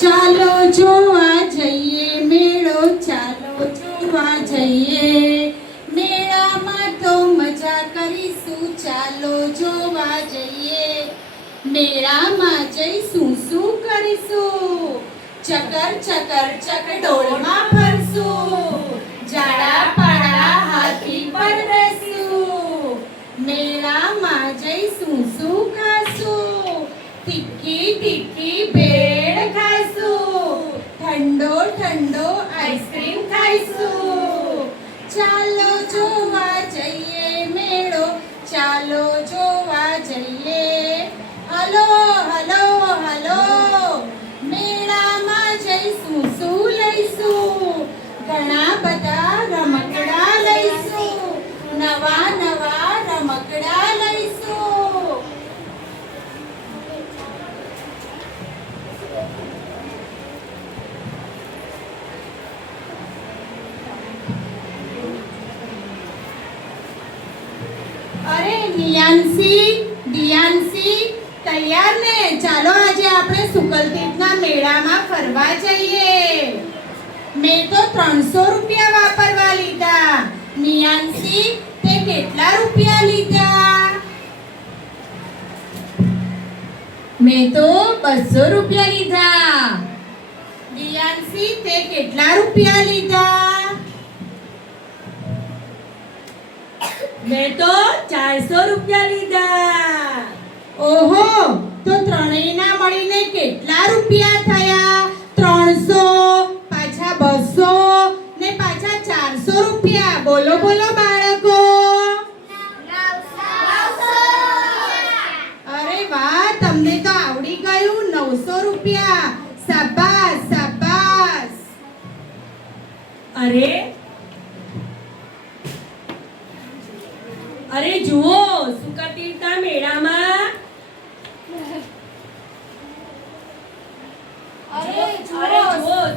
ચાલો જોવા જઈએ મેળો, ચાલો જોવા જઈએ મેળામાં તો મજા કરીશું. ચાલો જોવા જઈએ મેળામાં જઈશું, શું કરીશું? ચકર ચકર ચકડોળમાં ફરશું, જાડા પાડા હાથી પર બેસું. મેળામાં જઈશું, શું ખાશું? તીખી તીખી ભેળ ખાઈશું, ઠંડો ઠંડો આઈસ્ક્રીમ ખાઈશું. ચાલો જોવા જઈએ મેળો, ચાલો જોવા જઈએ. હલો હલો હલો, મેળામાં જઈશું, શું લઈશું? ઘણા બધા રમકડા લઈશું, નવા નવા રમકડા લઈશું. અરે નિયાંશી, દિયાંશી, તૈયાર ને? ચાલો આજે આપણે સુકલતીર્થના મેળામાં ફરવા જઈએ. મેં તો 300 રૂપિયા વાપરવા લીધા. નિયાંશી, તે કેટલા રૂપિયા લીધા? મેં તો 200 રૂપિયા લીધા. દિયાંશી, તે કેટલા રૂપિયા લીધા? મેં તો 400 રૂપિયા લીધા. ઓહો, તો ત્રણેયના મળીને કેટલા રૂપિયા થયા? 300, પાછા 200 ને પાછા 400 રૂપિયા. બોલો બોલો બાળકો. અરે વાહ, તમને તો આવડી ગયું. 900 રૂપિયા. શાબાશ શાબાશ. અરે જુઓ, સુકલતીર્થના મેળામાં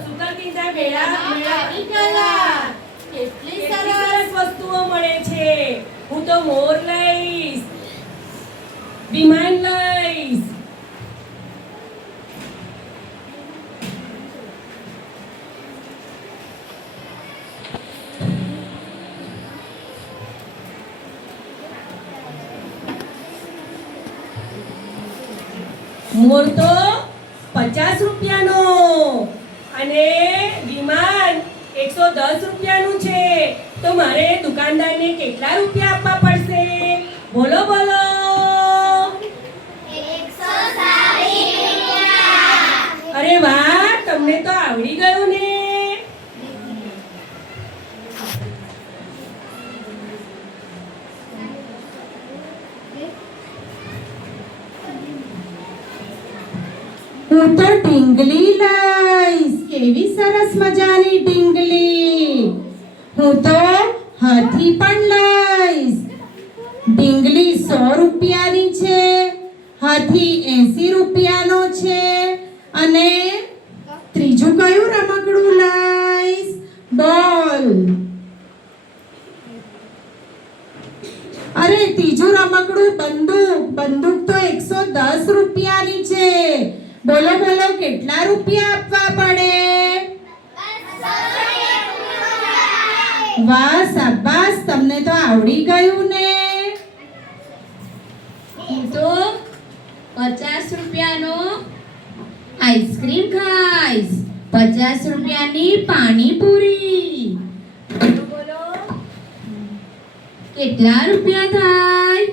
સુકલતીર્થના મેળામાં કેટલી સરસ વસ્તુઓ મળે છે. હું તો મોર લઈશ, વિમાન લઈશ. મોર તો 50 રૂપિયાનો અને વિમાન 110 રૂપિયાનું છે. તો મારે દુકાનદારને કેટલા રૂપિયા આપવા પડશે? બોલો બોલો. 160 રૂપિયા. અરે વાહ, તમને તો આવડી ગયું ને. હું તો ઢીંગલી લઈશ. કેવી સરસ મજાની ઢીંગલી. હું તો હાથી પણ લઈશ. ઢીંગલી 100 રૂપિયાની છે, હાથી 80 રૂપિયાનો છે. અને ત્રીજું કયું રમકડું લઈશ? બોલ. અરે ત્રીજું રમકડું બંદૂક. બંદૂક તો 110 રૂપિયાની છે. બોલો બોલો, કેટલા રૂપિયા આપવા પડે? વાહ શાબાશ, તમને તો આવડી ગયું ને. હું તો 50 રૂપિયાનો આઈસ્ક્રીમ ખાઈશ, 50 રૂપિયાની પાણીપુરી. બોલો બોલો, કેટલા રૂપિયા થાય?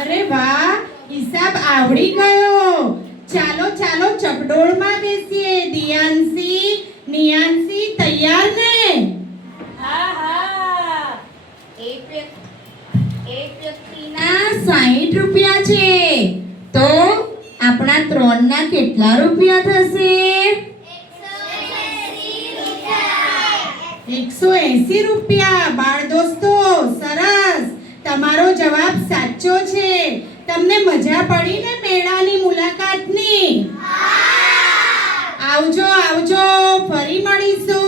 અરે વાહ, હિસાબ આવડી ગયો. ચાલો ચાલો ચકડોળમાં બેસીએ. દિયાંશી, નિયાંશી, તૈયાર ને? હા હા. એક વ્યક્તિના 60 રૂપિયા છે. તો આપણા 3 ના કેટલા રૂપિયા થશે? 180 રૂપિયા. બાળ દોસ્તો, સરસ, તમારો જવાબ સાચો છે. તમને મજા પડી ને મેળાની મુલાકાતની? આવજો આવજો, ફરી મળીશું.